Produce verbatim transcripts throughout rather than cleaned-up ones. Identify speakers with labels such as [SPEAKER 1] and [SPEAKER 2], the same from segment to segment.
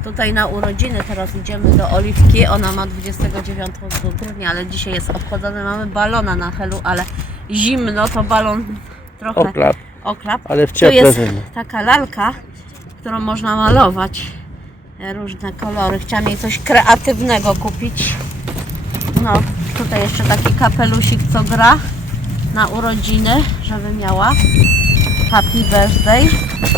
[SPEAKER 1] Tutaj na urodziny teraz idziemy do Oliwki. Ona ma dwudziestego dziewiątego grudnia, ale dzisiaj jest obchodzony. Mamy balona na helu, ale zimno, to balon trochę
[SPEAKER 2] Oklap.
[SPEAKER 1] oklap.
[SPEAKER 2] Ale w
[SPEAKER 1] Tu
[SPEAKER 2] cieple
[SPEAKER 1] jest
[SPEAKER 2] zimno.
[SPEAKER 1] taka lalka, którą można malować. Różne kolory. Chciałam jej coś kreatywnego kupić. No, tutaj jeszcze taki kapelusik, co gra na urodziny, żeby miała. Happy birthday.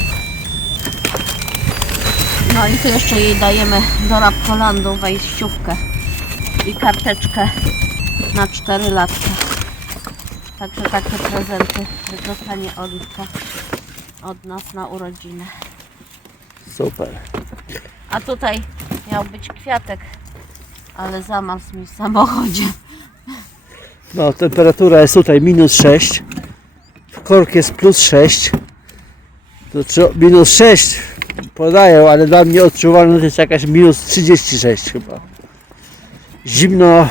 [SPEAKER 1] No i tu jeszcze jej dajemy do Rapkolandu wejściówkę i karteczkę na cztery latka. Także takie prezenty dostanie Oliwka od nas na urodziny.
[SPEAKER 2] Super.
[SPEAKER 1] A tutaj miał być kwiatek, ale zamarzł mi w samochodzie.
[SPEAKER 2] No, temperatura jest tutaj minus sześć. W kork jest plus sześć. To czy minus sześć podają, ale dla mnie odczuwalne to jest jakaś minus trzydzieści sześć chyba. Zimno.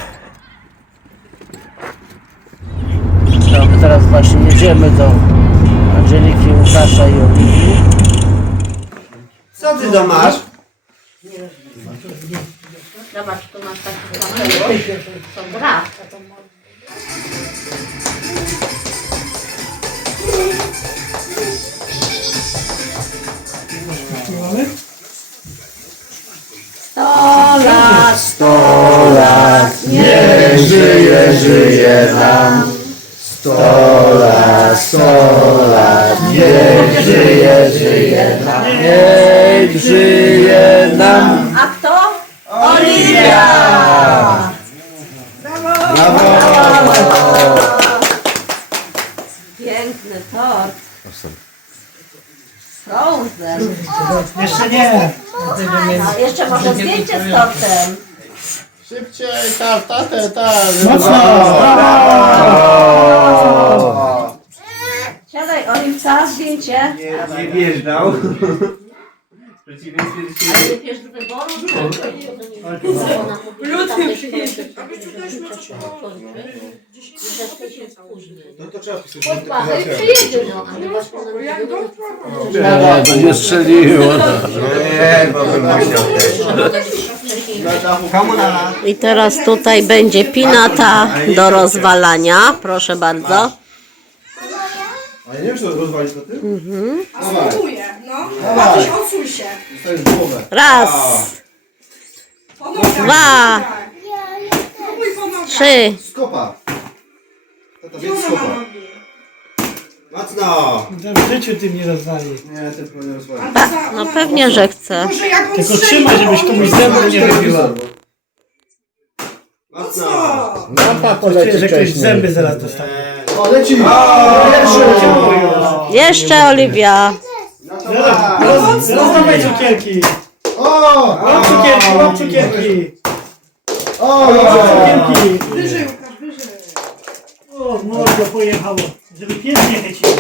[SPEAKER 2] No, my teraz właśnie jedziemy do Angeliki, Łukasza i Oliwii.
[SPEAKER 3] Co ty to masz?
[SPEAKER 1] Zobacz, tu masz taki kapelusz, co gra. Sto lat,
[SPEAKER 2] sto lat, niech żyje, żyje nam. sto lat, sto lat, niech żyje, żyje nam. Niech żyje nam.
[SPEAKER 1] a kto? Oliwia! Piękny tort. Frozen.
[SPEAKER 3] Jeszcze nie.
[SPEAKER 1] A jeszcze może zdjęcie z tortem.
[SPEAKER 4] Szybciej, ta, ta, ta, ta.
[SPEAKER 3] Mocno!
[SPEAKER 1] Siadaj, Oliwca, zdjęcie.
[SPEAKER 3] Nie, nie wjeżdżał. W przeciwieństwie do
[SPEAKER 1] Ale
[SPEAKER 3] ciebie.
[SPEAKER 1] nie bierz do wyboru? Luty przyjedzie.
[SPEAKER 4] No to trzeba pisać.
[SPEAKER 1] No i przyjedzie, no, ale właśnie
[SPEAKER 2] No, to nie strzeliło.
[SPEAKER 3] Nie, bo bym musiał też. Komu na?
[SPEAKER 1] I teraz tutaj będzie pinata do rozwalania, proszę bardzo.
[SPEAKER 4] A ja nie wiem, czy to rozwalić to ty?
[SPEAKER 5] A spróbuję, no. Patrz, odsuń się.
[SPEAKER 4] Dostajesz głowę.
[SPEAKER 1] Raz,
[SPEAKER 5] Po nogach.
[SPEAKER 1] dwa,
[SPEAKER 5] Spróbuj po nogach.
[SPEAKER 1] trzy.
[SPEAKER 4] Skopa. Tata,
[SPEAKER 5] Gdzie
[SPEAKER 4] więc
[SPEAKER 5] ona ma
[SPEAKER 4] skopa.
[SPEAKER 5] nogi?
[SPEAKER 4] Mocno.
[SPEAKER 3] W życiu ty mnie rozwali.
[SPEAKER 4] Nie, tylko nie rozwalić.
[SPEAKER 5] A to za-
[SPEAKER 1] No
[SPEAKER 5] ona-
[SPEAKER 1] pewnie, że chce.
[SPEAKER 5] Tylko, że jak on
[SPEAKER 3] Tylko
[SPEAKER 5] strzeli,
[SPEAKER 3] trzymaj,
[SPEAKER 5] to
[SPEAKER 3] żebyś
[SPEAKER 5] on-
[SPEAKER 3] komuś zębów nie wybiła.
[SPEAKER 4] Mocno.
[SPEAKER 5] Mocno.
[SPEAKER 4] Lampa
[SPEAKER 3] Czuję, że ktoś zęby zaraz dostanie.
[SPEAKER 4] O, leci.
[SPEAKER 1] Jeszcze Oliwia.
[SPEAKER 3] Roz- Rozdawaj cukierki.
[SPEAKER 4] O!
[SPEAKER 3] Łap cukierki, łap cukierki.
[SPEAKER 4] O,
[SPEAKER 3] Łap
[SPEAKER 4] ludzie.
[SPEAKER 3] cukierki.
[SPEAKER 5] Wyżej, Łukasz, wyżej.
[SPEAKER 3] O, mordo pojechało. Żeby pies nie chycił.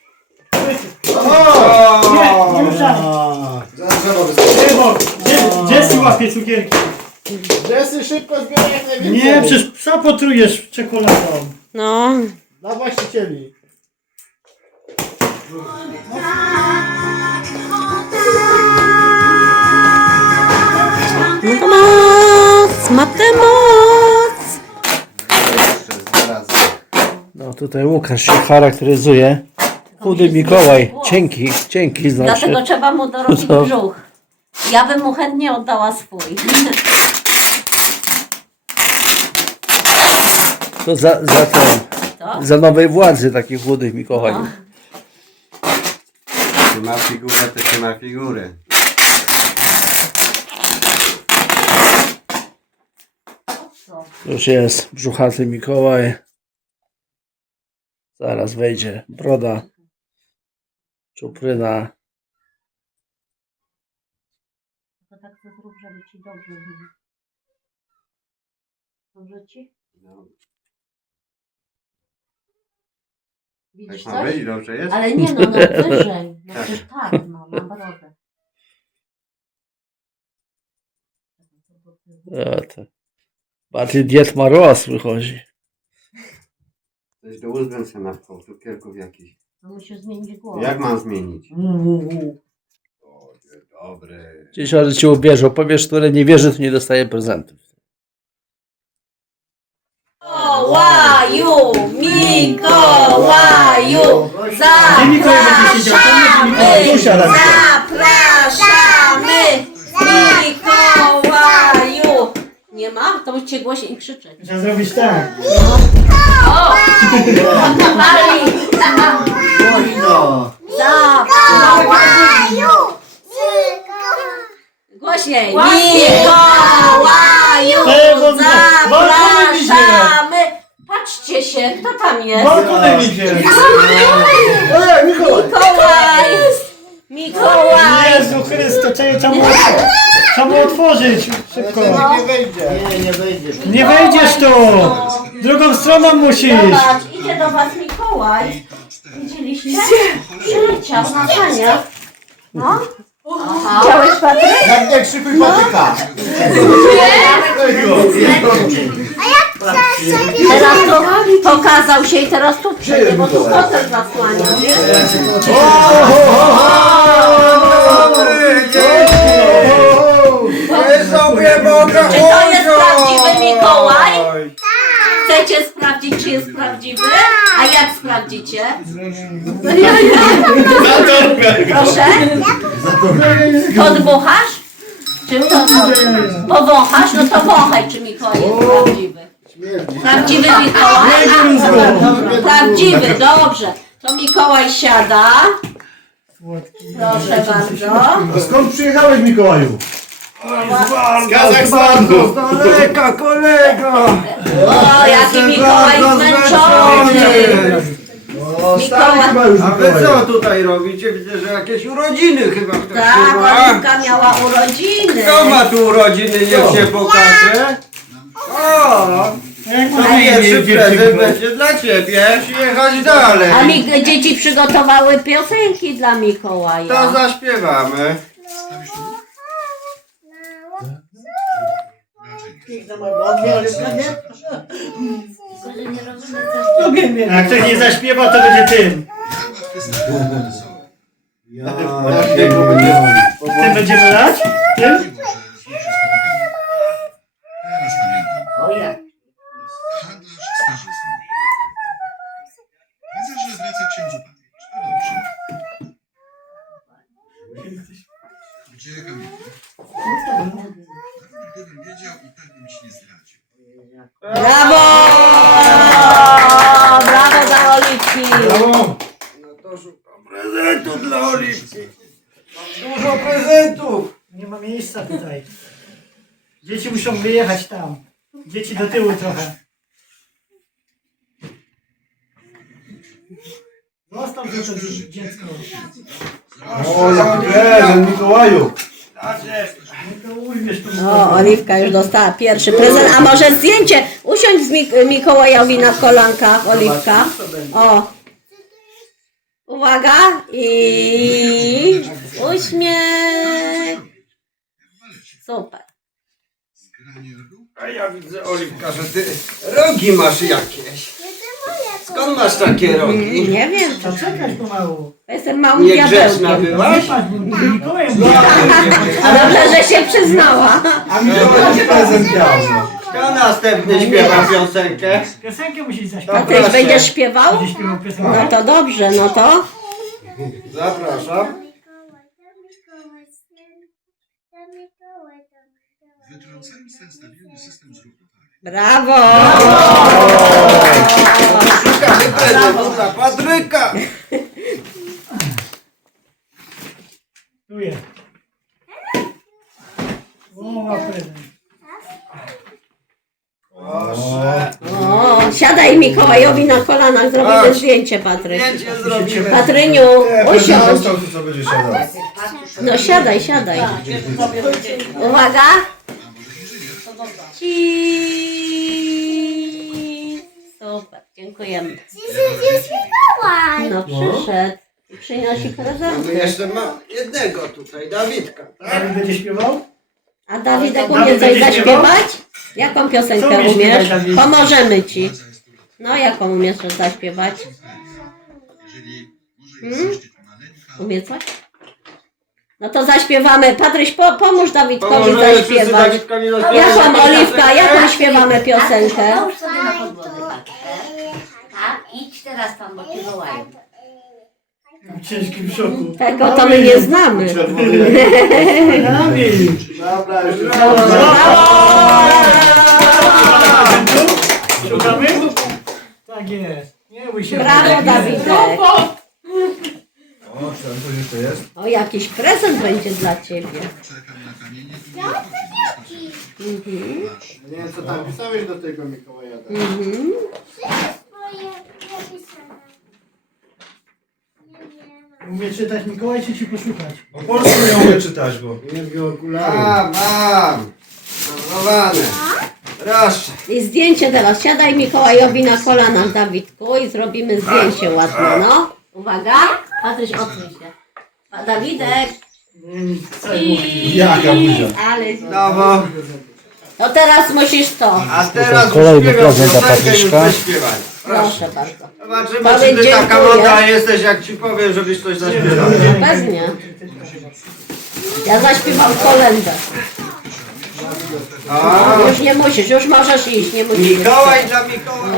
[SPEAKER 4] O!
[SPEAKER 3] Nie, nie ruszaj.
[SPEAKER 4] Zaraz drzewo wyskoczy.
[SPEAKER 3] Lewo, Jess- Jessie łapie cukierki.
[SPEAKER 4] Jessy, szybko zbieraj jak najwięcej.
[SPEAKER 3] Nie, przecież psa potrujesz czekoladą.
[SPEAKER 1] No.
[SPEAKER 4] Dla właścicieli.
[SPEAKER 1] Ma to moc, ma tę moc.
[SPEAKER 2] No tutaj Łukasz się charakteryzuje. Chudy Mikołaj, cienki, cienki znaczy.
[SPEAKER 1] Dlatego trzeba mu dorobić
[SPEAKER 2] Co?
[SPEAKER 1] brzuch. Ja bym mu chętnie oddała swój.
[SPEAKER 2] To za, za ten,
[SPEAKER 1] To?
[SPEAKER 2] za nowej władzy taki chudy Mikołaj.
[SPEAKER 1] No.
[SPEAKER 6] Czy ma figurę, to czy ma figurę.
[SPEAKER 1] Co?
[SPEAKER 2] Już jest brzuchaty Mikołaj. Zaraz wejdzie broda, czupryna.
[SPEAKER 1] To tak to zrób, żeby ci dobrze było. Dobrze ci? Widzisz
[SPEAKER 6] Tak ma
[SPEAKER 1] coś?
[SPEAKER 6] być, dobrze jest?
[SPEAKER 1] Ale nie no, no wyżej. No przecież tak, no, na brodę.
[SPEAKER 2] E, to bardziej Diet Maroas wychodzi.
[SPEAKER 6] Coś do ust bym sobie napchał, cukierków jakichś.
[SPEAKER 1] No musisz zmienić głowę.
[SPEAKER 6] Jak mam zmienić? O, dzień dobry.
[SPEAKER 2] Dzieciąty ci uwierzą. Powiesz, które nie wierzy, to nie dostaje prezentów.
[SPEAKER 1] Mikołaju, Mikołaju,
[SPEAKER 3] Gdzie Mikołaj będzie siedział? Tam będzie Mikołaj.
[SPEAKER 4] Tu siada Mikołaj.
[SPEAKER 1] zapraszamy, Mikołaju. Nie ma? To musicie głośniej krzyczeć.
[SPEAKER 3] Trzeba zrobić tak.
[SPEAKER 1] O! Odpali!
[SPEAKER 4] Głośno.
[SPEAKER 1] Zapraszamy! Głośniej! Mikołaju! Zapraszamy! Patrzcie się, kto tam jest?
[SPEAKER 4] Balkonem mi się. Ej, Mikołaj.
[SPEAKER 1] Mikołaj! Mikołaj!
[SPEAKER 3] Jezu Chrysto, trzeba trzeba było, trzeba było otworzyć szybko.
[SPEAKER 4] Nie wejdzie. Nie, nie wejdzie.
[SPEAKER 3] Nie wejdziesz tu! Drugą stroną musisz!
[SPEAKER 1] Zobacz, idzie do was Mikołaj. Widzieliście? Przyleciał na saniach. No. Widziałeś, Patryk?
[SPEAKER 4] Jak nie krzykuj patyka.
[SPEAKER 1] Teraz to pokazał się i teraz tu przejdzie, bo tu hotel zasłania.
[SPEAKER 6] sobie mogę
[SPEAKER 1] Czy to jest prawdziwy Mikołaj? Chcecie sprawdzić, czy jest prawdziwy? A jak sprawdzicie? Proszę? Podmuchasz? Czy to powąchasz? No to wąchaj, czy Mikołaj jest prawdziwy. Prawdziwy Mikołaj? Prawdziwy, dobrze. To Mikołaj siada. Proszę bardzo.
[SPEAKER 4] A skąd przyjechałeś, Mikołaju? Z Kazachstanu.
[SPEAKER 6] Z daleka, kolego!
[SPEAKER 1] O, jaki Mikołaj zmęczony.
[SPEAKER 4] O, stary chyba już
[SPEAKER 6] A wy
[SPEAKER 4] Mikołaj.
[SPEAKER 6] co tutaj robicie? Widzę, że jakieś urodziny chyba ktoś
[SPEAKER 1] Tak,
[SPEAKER 6] tu ma.
[SPEAKER 1] Oliwka miała urodziny.
[SPEAKER 6] Kto ma tu urodziny, niech się pokaże. O! To pierwszy prezent będzie dla ciebie. Jechać dalej.
[SPEAKER 1] A mi dzieci przygotowały piosenki dla Mikołaja.
[SPEAKER 6] To zaśpiewamy.
[SPEAKER 3] A jak ktoś nie zaśpiewa, to będzie tym.
[SPEAKER 4] Ja,
[SPEAKER 3] Tym będziemy lać? Tym?
[SPEAKER 7] Handlarz starzysty. Widzę, że zwraca księdzu pamięć. To dobrze. Gdzie Kamil? Nawet gdybym wiedział i tak bym ci nie zdradził.
[SPEAKER 1] Brawo! Brawo dla Oliwki.
[SPEAKER 6] No to szukam prezentu dla Oliwki. Mam dużo prezentów.
[SPEAKER 3] Nie ma miejsca tutaj. Dzieci muszą wyjechać tam. Dzieci do tyłu trochę. Zostaw to dziecko.
[SPEAKER 4] O, jaki prezent, Mikołaju.
[SPEAKER 3] No to urwiesz tu.
[SPEAKER 1] O, Oliwka już dostała pierwszy prezent. A może zdjęcie? Usiądź z Mik- Mikołajowi na kolankach, Oliwka. O. Uwaga. I uśmiech. Super.
[SPEAKER 7] Zgranie rgów?
[SPEAKER 6] A ja widzę, Oliwka, że ty rogi masz jakieś. Skąd masz takie rogi?
[SPEAKER 1] Nie wiem.
[SPEAKER 3] To czekać pomału.
[SPEAKER 1] Jestem małym
[SPEAKER 6] Niegrzeczna
[SPEAKER 1] diabełkiem.
[SPEAKER 6] byłaś?
[SPEAKER 3] Patrz, bo Mikołaj
[SPEAKER 1] A dobrze, że się przyznała.
[SPEAKER 4] A Mikołaj ci prezent dał.
[SPEAKER 6] Kto następny śpiewa piosenkę?
[SPEAKER 3] Piosenkę musisz zaśpiewać.
[SPEAKER 1] A ty
[SPEAKER 6] Proszę.
[SPEAKER 1] będziesz śpiewał?
[SPEAKER 3] Będziesz śpiewał piosenkę.
[SPEAKER 1] No to dobrze, no to.
[SPEAKER 6] Zapraszam.
[SPEAKER 7] Wytrącając ten stabilny system z równowagi.
[SPEAKER 1] Brawo!
[SPEAKER 6] Szukamy prezentu dla Patryka.
[SPEAKER 3] Tu jest. O, ma prezent.
[SPEAKER 6] Proszę.
[SPEAKER 1] O, siadaj Mikołajowi na kolanach, zrobimy
[SPEAKER 6] Chodź.
[SPEAKER 1] zdjęcie, Patryk.
[SPEAKER 6] Zdjęcie zrobimy.
[SPEAKER 1] Patryniu,
[SPEAKER 4] Nie, prezent
[SPEAKER 1] usiądź.
[SPEAKER 4] został, tu co będziesz siadał.
[SPEAKER 1] No siadaj, siadaj. Uwaga. Ci. Super, dziękujemy. No przyszedł. I przynosi
[SPEAKER 6] My
[SPEAKER 1] prezenty.
[SPEAKER 6] jeszcze ma jednego tutaj, Dawidka. Tak?
[SPEAKER 3] Dawid będzie śpiewał?
[SPEAKER 1] A Dawidek umie
[SPEAKER 3] Dawid
[SPEAKER 1] coś
[SPEAKER 3] będzie
[SPEAKER 1] zaśpiewać? Jaką
[SPEAKER 3] Co
[SPEAKER 1] piosenkę
[SPEAKER 3] umiesz
[SPEAKER 1] umiesz?
[SPEAKER 3] śpiewać, Dawid?
[SPEAKER 1] Pomożemy ci. No jaką umiesz zaśpiewać?
[SPEAKER 7] Jeżeli może
[SPEAKER 1] Hmm?
[SPEAKER 7] jesteście tu maleńka,
[SPEAKER 1] Umie coś? No to zaśpiewamy. Patryś, po, pomóż Dawidkowi
[SPEAKER 6] Pomożemy wszyscy
[SPEAKER 1] zaśpiewać.
[SPEAKER 6] Dawidkowi zaśpiewać.
[SPEAKER 1] Jaką, Oliwka, jaką śpiewamy piosenkę?
[SPEAKER 8] Połóż sobie na podłodze, tak. Tak, idź teraz tam, bo cię wołają.
[SPEAKER 3] W ciężkim szoku.
[SPEAKER 1] Tego to my nie znamy.
[SPEAKER 3] Kamil!
[SPEAKER 4] Dobra, już
[SPEAKER 3] Szukamy? Tak jest. Nie bój się.
[SPEAKER 1] Brawo, Dawidek.
[SPEAKER 4] O, czy tam coś jeszcze jest?
[SPEAKER 1] O, jakiś prezent będzie dla ciebie.
[SPEAKER 7] Czekam na kamienie, to nie
[SPEAKER 1] Mhm.
[SPEAKER 4] Nie wiem, co tam pisałeś do tego Mikołaja.
[SPEAKER 1] Mhm.
[SPEAKER 3] Umie czytać Mikołaj, czy ci poszukać?
[SPEAKER 4] Po polsku nie umie czytać, bo... Wielkie okulary.
[SPEAKER 6] A, mam. Zachowane. Proszę.
[SPEAKER 1] I zdjęcie teraz. Siadaj Mikołajowi na kolanach, Dawidku, i zrobimy zdjęcie ładne, no. Uwaga. Patryś, odsuń się. A Dawidek. I...
[SPEAKER 4] Jaka buzia.
[SPEAKER 1] Ale...
[SPEAKER 6] No bo,
[SPEAKER 1] No teraz musisz to.
[SPEAKER 6] a teraz
[SPEAKER 2] Kolejny
[SPEAKER 6] uśpiewam
[SPEAKER 2] prezent dla
[SPEAKER 6] piosenkę i już
[SPEAKER 2] Patryszka.
[SPEAKER 6] zaśpiewaj.
[SPEAKER 1] Proszę bardzo.
[SPEAKER 6] Zobaczymy,
[SPEAKER 1] Powiedz,
[SPEAKER 6] czy ty taka
[SPEAKER 1] dziękuję.
[SPEAKER 6] mądra jesteś, jak ci powiem, żebyś coś zaśpiewał.
[SPEAKER 1] Pewnie. Ja zaśpiewam kolędę.
[SPEAKER 6] A,
[SPEAKER 1] Już nie musisz, już możesz iść, nie musisz.
[SPEAKER 6] Mikołaj dla Mikołaja.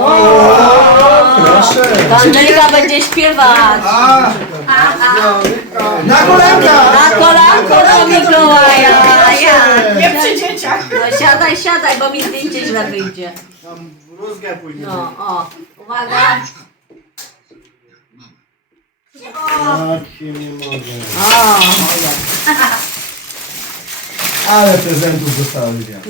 [SPEAKER 1] To Andrzejka będzie śpiewać.
[SPEAKER 6] A,
[SPEAKER 4] Na kolanka!
[SPEAKER 1] Na kolanko do Mikołaja. Ja.
[SPEAKER 5] Nie przy dzieciach.
[SPEAKER 1] No siadaj, siadaj, bo mi zdjęcie źle wyjdzie.
[SPEAKER 4] Tam rózgę później.
[SPEAKER 1] No, o. Uwaga.
[SPEAKER 4] Tak się nie mogę.
[SPEAKER 1] O.
[SPEAKER 4] Ale prezentów dostałem, wiem.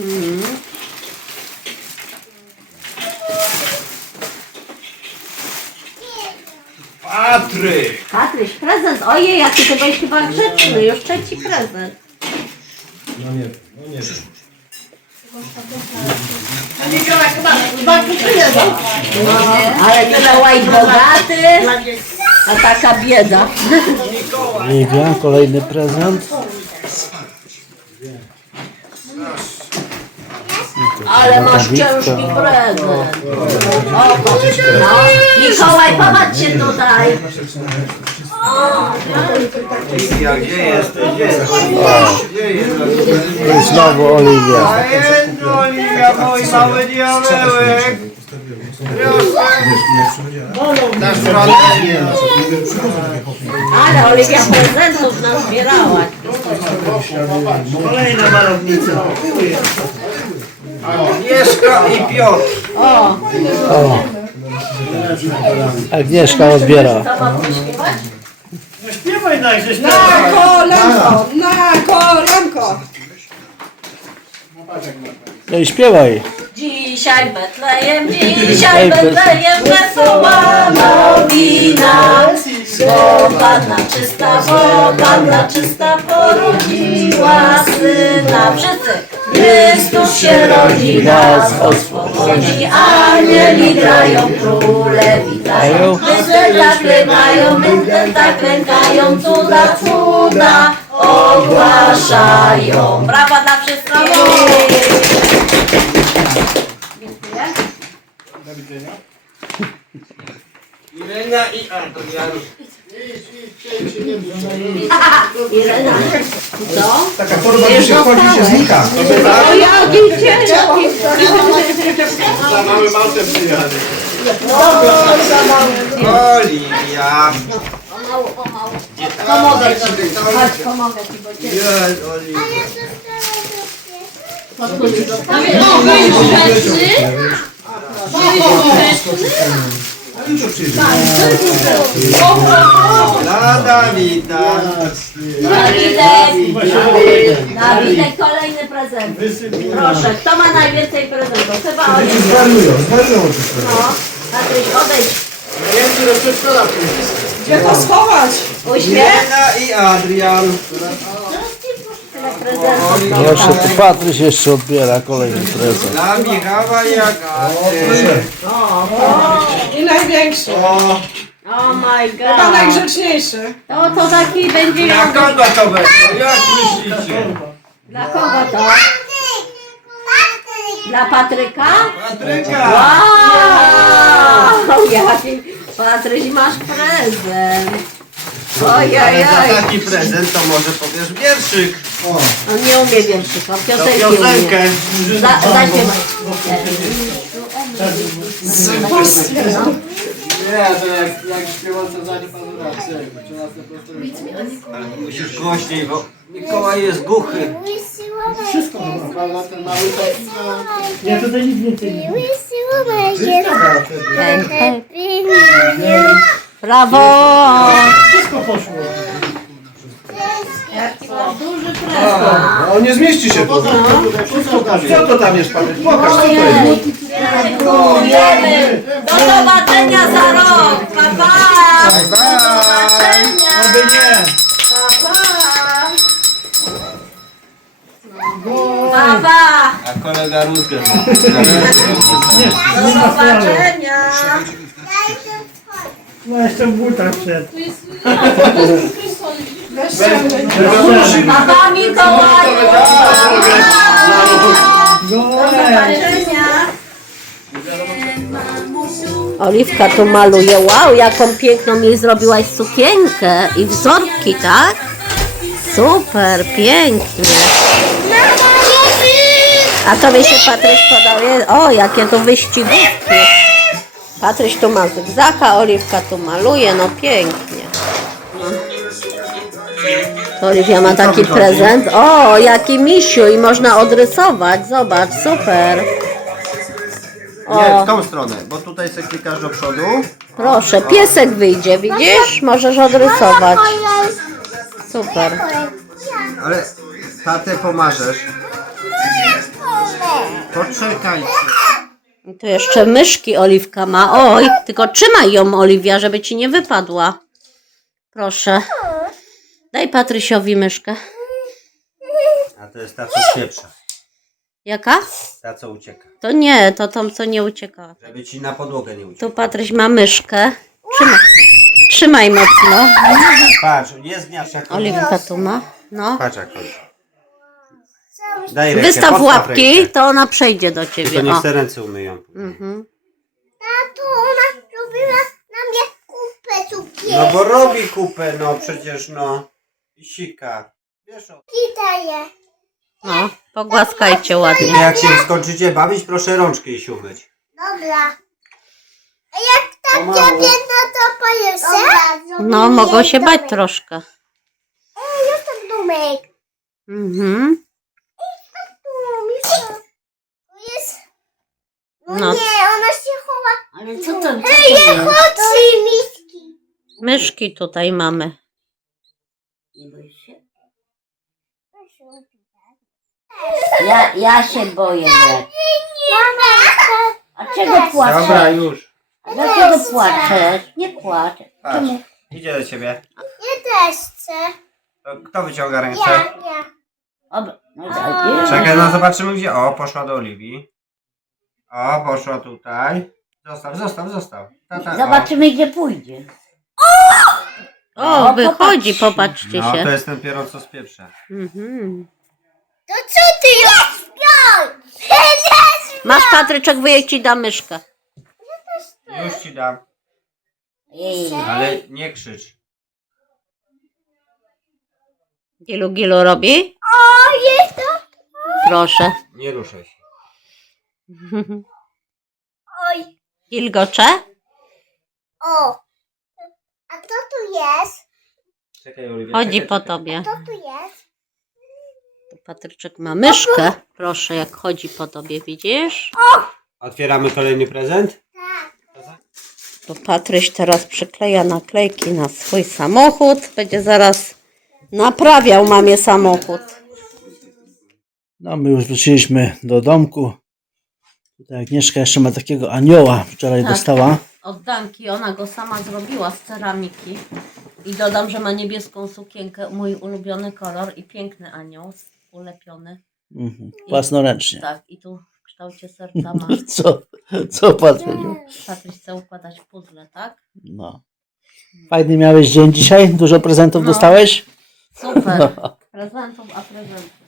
[SPEAKER 6] Patryk.
[SPEAKER 1] Patryś, prezent. Ojej, jaki ty byłeś chyba grzeczny. Już trzeci prezent.
[SPEAKER 4] No nie wiem, no nie wiem.
[SPEAKER 1] Ale Mikołaj bogaty, a taka bieda.
[SPEAKER 2] Liwia, kolejny prezent.
[SPEAKER 1] Ale masz ciężki prezent. O, no. Mikołaj, popatrz się tutaj.
[SPEAKER 6] Lidia, gdzie jesteś? Gdzie jesteś? Gdzie jesteś?
[SPEAKER 2] I znowu Oliwia.
[SPEAKER 6] A jest Oliwia, mój mały diabełek. Proszę. Na stronę.
[SPEAKER 1] Ale Oliwia prezentów nazbierała.
[SPEAKER 3] Kolejna malownica.
[SPEAKER 6] Agnieszka i Piotr.
[SPEAKER 1] O,
[SPEAKER 2] O. Agnieszka odbiera.
[SPEAKER 1] to mam śpiewać?
[SPEAKER 3] No śpiewaj daj, że
[SPEAKER 5] Na
[SPEAKER 3] śpiewaj.
[SPEAKER 5] kolanko, na kolanko.
[SPEAKER 2] No i śpiewaj.
[SPEAKER 1] Dzisiaj Betlejem, dzisiaj Betlejem, wesoła nowina. Bo Panna czysta, bo Panna czysta porodziła Syna. Wszyscy! Chrystus się rodzi, nas oswobodzi, anieli grają, króle witają. Myślę tak klękają, myślę tak klękają, cuda, cuda ogłaszają. Brawa dla wszystkich!
[SPEAKER 6] Irena i Adrian.
[SPEAKER 1] Irena, co?
[SPEAKER 4] Taka torba
[SPEAKER 1] Już
[SPEAKER 4] mi się wchodzi, się
[SPEAKER 1] dostałeś.
[SPEAKER 4] znika.
[SPEAKER 1] O, jaki ciężki!
[SPEAKER 4] Za małym autem przyjechali.
[SPEAKER 6] Oliwia.
[SPEAKER 1] Pomału, pomału. Pomogę ci. Chodź, pomogę ci, bo cię...
[SPEAKER 6] Jest Oliwia.
[SPEAKER 4] Ale to przyjdzie.
[SPEAKER 6] Dla Dawida.
[SPEAKER 1] Dawidek! Dawidek, kolejny prezent. Proszę, kto ma najwięcej prezentów? Chyba
[SPEAKER 4] Ci
[SPEAKER 1] Oliwia.
[SPEAKER 4] zwarnują, zwarnują czy
[SPEAKER 1] No, Patryś, odejdź.
[SPEAKER 4] Więcej do przedszkola pójdzie.
[SPEAKER 5] Gdzie to schować?
[SPEAKER 1] Uśmiech.
[SPEAKER 6] Irena i Adrian.
[SPEAKER 1] Tyle prezentów.
[SPEAKER 2] Proszę, tu Patryś jeszcze odbiera kolejny prezent.
[SPEAKER 6] Dla Michała i Agaty.
[SPEAKER 5] I największy.
[SPEAKER 6] O,
[SPEAKER 1] Oh my
[SPEAKER 5] Chyba
[SPEAKER 1] god.
[SPEAKER 5] najgrzeczniejszy.
[SPEAKER 1] To, to taki będzie
[SPEAKER 6] dla
[SPEAKER 1] miał...
[SPEAKER 6] kogo to będzie? Jak myślicie?
[SPEAKER 1] Dla kogo to? Dla Patryka?
[SPEAKER 6] Patryka.
[SPEAKER 1] Wow! Jaki... Patryś, masz prezent. Ojej,
[SPEAKER 6] Ale za
[SPEAKER 1] ojej.
[SPEAKER 6] taki prezent to może powiesz wierszyk.
[SPEAKER 1] On nie umie wierszyka,
[SPEAKER 6] To
[SPEAKER 1] piosenki
[SPEAKER 6] piosenkę.
[SPEAKER 1] umie. Za, zaśpiewaj.
[SPEAKER 4] Nie, to jak, jak śpiewał Cezary Pazuracy.
[SPEAKER 6] Ale musisz głośniej, bo Mikołaj jest głuchy.
[SPEAKER 3] Wszystko chyba.
[SPEAKER 4] Prawda, ten mały to...
[SPEAKER 3] Ja tutaj nic więcej nie wiem.
[SPEAKER 1] Brawo!
[SPEAKER 3] Wszystko poszło.
[SPEAKER 4] No, on nie zmieści się tu. Co to tam jest, Patryk? Pokaż, co to jest.
[SPEAKER 1] Dziękujemy! Do zobaczenia za rok! Pa, pa! Do zobaczenia!
[SPEAKER 3] Oby nie.
[SPEAKER 1] Pa, pa!
[SPEAKER 6] A kolega Rutger.
[SPEAKER 1] Do zobaczenia!
[SPEAKER 3] No jeszcze w butach wszedł.
[SPEAKER 1] Pa, pa, Mikołaju! Do zobaczenia! Oliwka tu maluje. Wow, jaką piękną jej zrobiłaś sukienkę i wzorki, tak? Super, pięknie. A tobie się Patryś podaje. O, jakie to wyścigówki. Patryś tu ma zygzaka, Oliwka tu maluje, no pięknie. No. Oliwia ma taki prezent. O, jaki misiu i można odrysować. Zobacz, super.
[SPEAKER 6] Nie, w tą stronę, bo tutaj sobie klikasz do przodu.
[SPEAKER 1] Proszę, piesek wyjdzie, widzisz? Możesz odrysować. Super.
[SPEAKER 6] Ale tatę pomarzesz. Poczekaj.
[SPEAKER 1] I tu jeszcze myszki Oliwka ma. Oj, tylko trzymaj ją, Oliwia, żeby ci nie wypadła. Proszę. Daj Patrysiowi myszkę.
[SPEAKER 6] A to jest ta, co pieprza.
[SPEAKER 1] Jaka?
[SPEAKER 6] Ta, co ucieka.
[SPEAKER 1] To nie, to tą, co nie uciekała.
[SPEAKER 6] Żeby ci na podłogę nie uciekł.
[SPEAKER 1] Tu Patryś ma myszkę. Trzymaj, trzymaj mocno.
[SPEAKER 6] Patrz, nie zgniasz jak
[SPEAKER 1] Oliwka tu ma. No.
[SPEAKER 6] Patrz jak chodzi. Daj rękę,
[SPEAKER 1] Wystaw
[SPEAKER 6] podstaw
[SPEAKER 1] łapki,
[SPEAKER 6] rękę.
[SPEAKER 1] to ona przejdzie do
[SPEAKER 6] Tylko
[SPEAKER 1] ciebie.
[SPEAKER 6] niech
[SPEAKER 1] O.
[SPEAKER 6] se ręce umyją.
[SPEAKER 1] Mhm.
[SPEAKER 7] Tato, ona zrobiła na mnie kupę cukierki
[SPEAKER 6] No bo robi kupę, no przecież no. I sika. Wiesz o...
[SPEAKER 7] daje.
[SPEAKER 1] No, pogłaskajcie ładnie.
[SPEAKER 6] Jak się skończycie bawić, proszę rączki iść umyć.
[SPEAKER 7] Dobra. A jak tam
[SPEAKER 6] Pomału.
[SPEAKER 7] ciebie, no to pojeżdżę?
[SPEAKER 1] No, mogą się bać troszkę.
[SPEAKER 7] Ej, jest tam domek.
[SPEAKER 1] Mhm.
[SPEAKER 7] Tu, Misza. Tu jest... No,
[SPEAKER 1] No.
[SPEAKER 7] nie, ona się chowa.
[SPEAKER 8] Ale co to?
[SPEAKER 7] Ej, nie chodź, miski.
[SPEAKER 1] Myszki tutaj mamy.
[SPEAKER 8] Nie boisz się? Ja, ja się boję grać. A czego płaczesz?
[SPEAKER 6] Dobra, już.
[SPEAKER 8] A dlaczego płaczesz? Nie płacz.
[SPEAKER 6] Patrz, idzie do ciebie.
[SPEAKER 7] Ja też chcę.
[SPEAKER 6] To kto wyciąga ręce?
[SPEAKER 7] Ja, ja.
[SPEAKER 8] Ob- no, za-
[SPEAKER 6] Czekaj, no zobaczymy gdzie. O, poszła do Oliwii. O, poszła tutaj. Zostaw, zostaw, zostaw. Tata, o.
[SPEAKER 8] Zobaczymy gdzie pójdzie.
[SPEAKER 1] O,
[SPEAKER 8] No,
[SPEAKER 1] wychodzi,
[SPEAKER 8] popatrz.
[SPEAKER 1] popatrzcie
[SPEAKER 6] No,
[SPEAKER 1] się.
[SPEAKER 6] to jest dopiero co z pieprza.
[SPEAKER 1] Mhm.
[SPEAKER 7] To co ty jest?
[SPEAKER 1] Masz Patryczek, wujek ci da myszkę.
[SPEAKER 6] Już ci dam.
[SPEAKER 8] Jej.
[SPEAKER 6] Ale nie krzycz.
[SPEAKER 1] Gilu, gilu robi?
[SPEAKER 7] O, jest to.
[SPEAKER 1] Proszę.
[SPEAKER 6] Nie ruszaj się.
[SPEAKER 7] Oj.
[SPEAKER 1] Gilgocze?
[SPEAKER 7] O. A co tu jest?
[SPEAKER 6] Czekaj, Oliwia.
[SPEAKER 1] Chodzi
[SPEAKER 6] czekaj,
[SPEAKER 1] po
[SPEAKER 6] czekaj.
[SPEAKER 1] tobie.
[SPEAKER 7] Co tu jest?
[SPEAKER 1] Patryczek ma myszkę. Proszę, jak chodzi po tobie, widzisz?
[SPEAKER 6] Otwieramy kolejny prezent.
[SPEAKER 1] To Patryś teraz przykleja naklejki na swój samochód. Będzie zaraz naprawiał mamie samochód.
[SPEAKER 2] No my już wróciliśmy do domku. Tutaj Agnieszka jeszcze ma takiego anioła, wczoraj
[SPEAKER 1] Tak.
[SPEAKER 2] dostała.
[SPEAKER 1] Od Danki, ona go sama zrobiła z ceramiki. I dodam, że ma niebieską sukienkę, mój ulubiony kolor i piękny anioł ulepiony.
[SPEAKER 2] Mhm. Własnoręcznie.
[SPEAKER 1] Tak, i tu w kształcie serca ma.
[SPEAKER 2] Co, co Patryniu?
[SPEAKER 1] Patryś chce układać w puzzle, tak?
[SPEAKER 2] No. Fajny miałeś dzień dzisiaj? Dużo prezentów
[SPEAKER 1] No.
[SPEAKER 2] dostałeś?
[SPEAKER 1] Super. Prezentów, a prezentów.